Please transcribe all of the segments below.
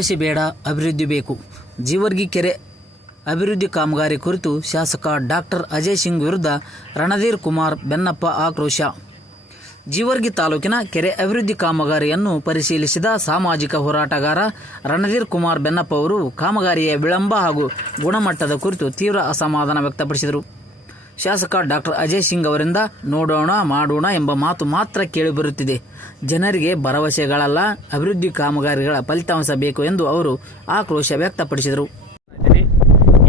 ಭರವಸೆ ಬೇಡ, ಅಭಿವೃದ್ಧಿ ಬೇಕು. ಜೀವರ್ಗಿ ಕೆರೆ ಅಭಿವೃದ್ಧಿ ಕಾಮಗಾರಿ ಕುರಿತು ಶಾಸಕ ಡಾಕ್ಟರ್ ಅಜಯ್ ಸಿಂಗ್ ವಿರುದ್ಧ ರಣಧೀರ್ ಕುಮಾರ್ ಬೆನ್ನಪ್ಪ ಆಕ್ರೋಶ. ಜೀವರ್ಗಿ ತಾಲೂಕಿನ ಕೆರೆ ಅಭಿವೃದ್ಧಿ ಕಾಮಗಾರಿಯನ್ನು ಪರಿಶೀಲಿಸಿದ ಸಾಮಾಜಿಕ ಹೋರಾಟಗಾರ ರಣಧೀರ್ ಕುಮಾರ್ ಬೆನ್ನಪ್ಪ ಅವರು ಕಾಮಗಾರಿಯ ವಿಳಂಬ ಹಾಗೂ ಗುಣಮಟ್ಟದ ಕುರಿತು ತೀವ್ರ ಅಸಮಾಧಾನ ವ್ಯಕ್ತಪಡಿಸಿದರು. ಶಾಸಕ ಡಾಕ್ಟರ್ ಅಜಯ್ ಸಿಂಗ್ ಅವರಿಂದ ನೋಡೋಣ ಮಾಡೋಣ ಎಂಬ ಮಾತು ಮಾತ್ರ ಕೇಳಿಬರುತ್ತಿದೆ. ಜನರಿಗೆ ಭರವಸೆಗಳಲ್ಲ, ಅಭಿವೃದ್ಧಿ ಕಾಮಗಾರಿಗಳ ಫಲಿತಾಂಶ ಬೇಕು ಎಂದು ಅವರು ಆಕ್ರೋಶ ವ್ಯಕ್ತಪಡಿಸಿದರು.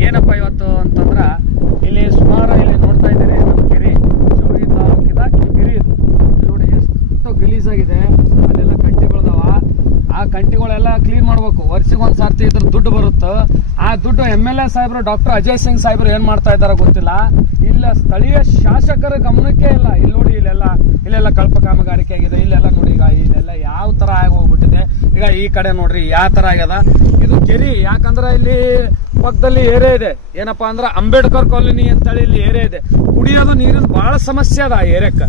ಏನಪ್ಪ ಇವತ್ತು ಅಂತಂದ್ರೆ ಇಲ್ಲಿ ಸುಮಾರು ಇಲ್ಲಿ ನೋಡ್ತಾ ಇದ್ದೀರಿ, ನಮ್ಮ ಕೆರೆ ಜವರ್ಗಿ ತಾಲೂಕಿದ ಕೆರೆ ಇದು. ಇಲ್ಲಿ ನೋಡಿ ಎಷ್ಟು ಗಲೀಜಾಗಿದೆ, ಅಲ್ಲೆಲ್ಲ ಕಂಟಿಗಳದಾವ. ಆ ಕಂಟಿಗಳೆಲ್ಲ ಕ್ಲೀನ್ ಮಾಡ್ಬೇಕು. ವರ್ಷಕ್ಕೆ ಒಂದು ಸರ್ತಿ ಇದ್ರ ದುಡ್ಡು ಬರುತ್ತೆ. ಆ ದುಡ್ಡು MLA ಸಾಹೇಬರು ಡಾಕ್ಟರ್ ಅಜಯ್ ಸಿಂಗ್ ಸಾಹೇಬರು ಏನು ಮಾಡ್ತಾ ಇದ್ದಾರೆ ಗೊತ್ತಿಲ್ಲ. ಇಲ್ಲ ಸ್ಥಳೀಯ ಶಾಸಕರ ಗಮನಕ್ಕೆ ಇಲ್ಲ. ಇಲ್ಲಿ ನೋಡಿ ಇಲ್ಲೆಲ್ಲ ಕಲ್ಪ ಕಾಮಗಾರಿಕೆ ಆಗಿದೆ. ಇಲ್ಲೆಲ್ಲ ನೋಡಿ ಈಗ ಇಲ್ಲೆಲ್ಲ ಯಾವ ಥರ ಆಗಿ ಹೋಗ್ಬಿಟ್ಟಿದೆ. ಈಗ ಈ ಕಡೆ ನೋಡ್ರಿ ಯಾವ ಥರ ಆಗ್ಯದ ಇದು ಕೆರೆ. ಯಾಕಂದ್ರೆ ಇಲ್ಲಿ ಪಕ್ಕದಲ್ಲಿ ಏರಿಯಾ ಇದೆ, ಏನಪ್ಪಾ ಅಂದ್ರೆ ಅಂಬೇಡ್ಕರ್ ಕಾಲೋನಿ ಅಂತೇಳಿ ಇಲ್ಲಿ ಏರಿಯಾ ಇದೆ. ಕುಡಿಯೋದು ನೀರಿನ ಬಹಳ ಸಮಸ್ಯೆ ಅದ ಆ ಏರಿಯಾಕ್ಕೆ.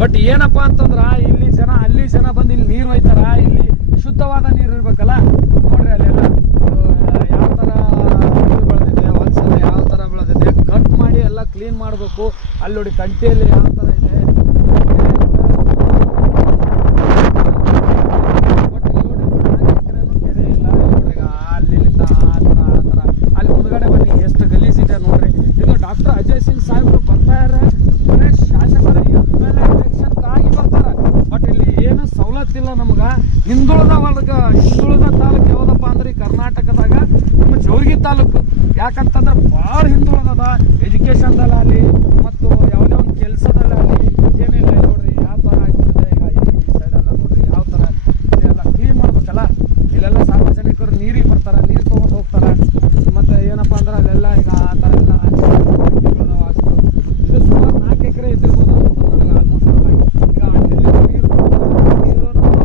ಬಟ್ ಏನಪ್ಪಾ ಅಂತಂದ್ರ ಇಲ್ಲಿ ಜನ ಅಲ್ಲಿ ಬಂದು ಇಲ್ಲಿ ನೀರು ಒಯ್ತಾರ. ಇಲ್ಲಿ ಶುದ್ಧವಾದ ನೀರು ಇರ್ಬೇಕಲ್ಲ. ನೋಡ್ರಿ ಅಲ್ಲೆಲ್ಲ ಯಾವ ಥರ ನೀರು ಬೆಳೆದಿದೆ, ಒಂದ್ಸಲ ಯಾವ ಥರ ಬೆಳೆದಿದೆ, ಕಟ್ ಮಾಡಿ ಎಲ್ಲ ಕ್ಲೀನ್ ಮಾಡಬೇಕು. ಅಲ್ಲಿ ನೋಡಿ ಕಂಟಿಯಲ್ಲಿ ಯಾವ ಥರ ಇದೆ. ಡಾಕ್ಟರ್ ಅಜಯ್ ಸಿಂಗ್ ಸಾಹೇಬರು ಬರ್ತಾರೆ, ಬರೀ ಶಾಸಕರು MLA ಎಲೆಕ್ಷನ್ಗಾಗಿ ಬರ್ತಾರೆ. ಬಟ್ ಇಲ್ಲಿ ಏನು ಸವಲತ್ತಿಲ್ಲ ನಮ್ಗೆ. ಹಿಂದುಳಿದ ತಾಲೂಕು ಯಾವುದಪ್ಪ ಅಂದ್ರೆ ಕರ್ನಾಟಕದಾಗ ನಮ್ಮ ಜವರ್ಗಿ ತಾಲೂಕು. ಯಾಕಂತಂದ್ರೆ ಭಾಳ ಹಿಂದುಳಿದದ ಎಜುಕೇಶನ್ದಲ್ಲಾಗಲಿ ಮತ್ತು ಯಾವುದೇ ಒಂದು ಕೆಲಸದಲ್ಲಾಗಲಿ ಏನಿಲ್ಲ. ನೋಡ್ರಿ ಯಾವ ಥರ ಆಗ್ಬಿಟ್ಟಿದೆ. ಈಗ ಈ ಸೈಡೆಲ್ಲ ನೋಡ್ರಿ ಯಾವ ಥರ ಇದೆಲ್ಲ ಕ್ಲೀನ್ ಮಾಡ್ಬೇಕಲ್ಲ. ಇಲ್ಲೆಲ್ಲ ಸಾರ್ವಜನಿಕರು ನೀರಿಗೆ ಬರ್ತಾರೆ, ನೀರು ತೊಗೊಂಡು ಹೋಗ್ತಾರೆ. ಮತ್ತು ಏನಪ್ಪ ಅಂದ್ರೆ ಅಲ್ಲೆಲ್ಲ ಈಗ ಆ ಥರ ಎಲ್ಲ ಇದು ಸುಮಾರು 4 ಎಕರೆ ಇದ್ದಿರ್ಬೋದು ನನಗೆ ಆಲ್ಮೋಸ್ಟ್. ಈಗ ಅಲ್ಲಿ ನೀರು ಮತ್ತು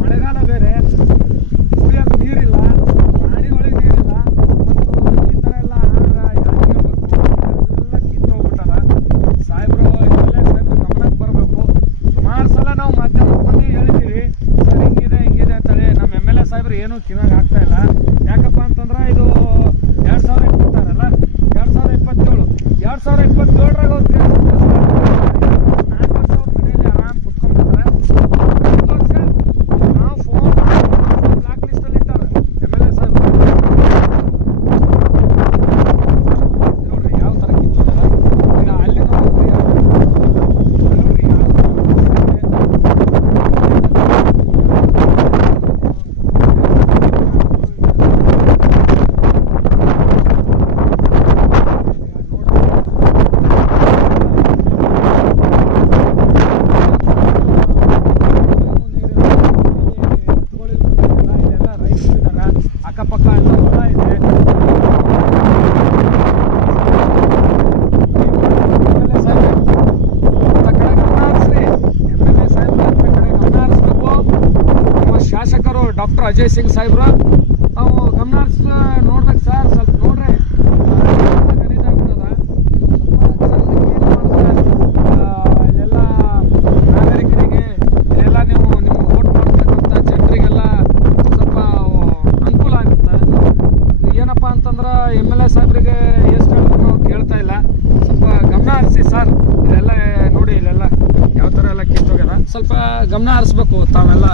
ಮಳೆಗಾಲ ಬೇರೆ, ಕುಡಿಯೋಕೆ ನೀರಿಲ್ಲ, ಪ್ರಾಣಿಗಳಿಗೆ ನೀರಿಲ್ಲ. ಮತ್ತು ಈ ಥರ ಎಲ್ಲ ಯಾಕೆ ಹೇಳ್ಬೇಕು, ಎಲ್ಲ ಕಿತ್ತೋಗ್ಬಿಟ್ಟದ. ಸಾಹೇಬರು ಗಮನಕ್ಕೆ ಬರಬೇಕು. ಸುಮಾರು ಸಲ ನಾವು ಮಾಧ್ಯಮಕ್ಕೆ ಬಂದು ಹೇಳಿದ್ದೀವಿ, ಸರ್ ಹಿಂಗಿದೆ ಅಂತೇಳಿ. ನಮ್ಮ MLA ಸಾಹೇಬರು ಏನೂ ಕಿವಾಗ ಆಗ್ತಾ ಇಲ್ಲ. ಯಾಕಪ್ಪ ಅಂತಂದ್ರೆ ಇದು 2026 ಅಲ್ಲ, 2027. 2027ರಾಗ ಅವ್ರು 4 ವರ್ಷ ಅವ್ರ ಮನೆಯಲ್ಲಿ ಆರಾಮ್ ಕುತ್ಕೊಂಡ್ಬಿಟ್ರೆ, 10 ವರ್ಷ ನಾವು ಫೋನ್ ಬ್ಲಾಕ್ ಲಿಸ್ಟಲ್ಲಿ ಇಟ್ಟಾರೆ MLA ಸಾಹೇಬರು. ನೋಡ್ರಿ ಯಾವ ಥರ ಕಿತ್ತೋದಲ್ಲ. ಈಗ ಅಲ್ಲಿ ನೋಡ್ರಿ ಅಕ್ಕಪಕ್ಕ ಎಲ್ಲ ಹೊಲ ಇದೆ. MLA ಸಾಹೇಬ್ರೆ ಅಂತ ಕಡೆ ಗಮನ ಹರಿಸ್ರಿ. MLA ಸಾಹೇಬ್ರ ಅಂತ ಕಡೆ ಗಮನ ಹರಿಸ್ಬೇಕು. ನಮ್ಮ ಶಾಸಕರು ಡಾಕ್ಟರ್ ಅಜಯ್ ಸಿಂಗ್ ಸಾಹೇಬ್ರು ನಾವು ಗಮನ ಹರಿಸ್ ನೋಡ್ಬೇಕು ಸರ್. ಸ್ವಲ್ಪ ನೋಡ್ರಿ ಗಲೀಜಾಗ್ಬಿಟ್ಟದ. ಇಲ್ಲೆಲ್ಲ ನಾಗರಿಕರಿಗೆ, ಇಲ್ಲೆಲ್ಲ ನೀವು ವೋಟ್ ಮಾಡ್ತಕ್ಕಂಥ ಜನರಿಗೆಲ್ಲ ಸ್ವಲ್ಪ ಅನುಕೂಲ ಆಗುತ್ತೆ. ಏನಪ್ಪ ಅಂತಂದ್ರೆ MLA ಸಾಹೇಬ್ರಿಗೆ ಎಷ್ಟು ಹೇಳಿದ್ರು ಕೇಳ್ತಾ ಇಲ್ಲ. ಸ್ವಲ್ಪ ಗಮನ ಹರಿಸಿ ಸರ್. ಇಲ್ಲೆಲ್ಲ ನೋಡಿ, ಇಲ್ಲೆಲ್ಲ ಯಾವ ಥರ ಎಲ್ಲ ಕಿತ್ತೋಗ್ಯದ. ಸ್ವಲ್ಪ ಗಮನ ಹರಿಸ್ಬೇಕು ತಾವೆಲ್ಲ.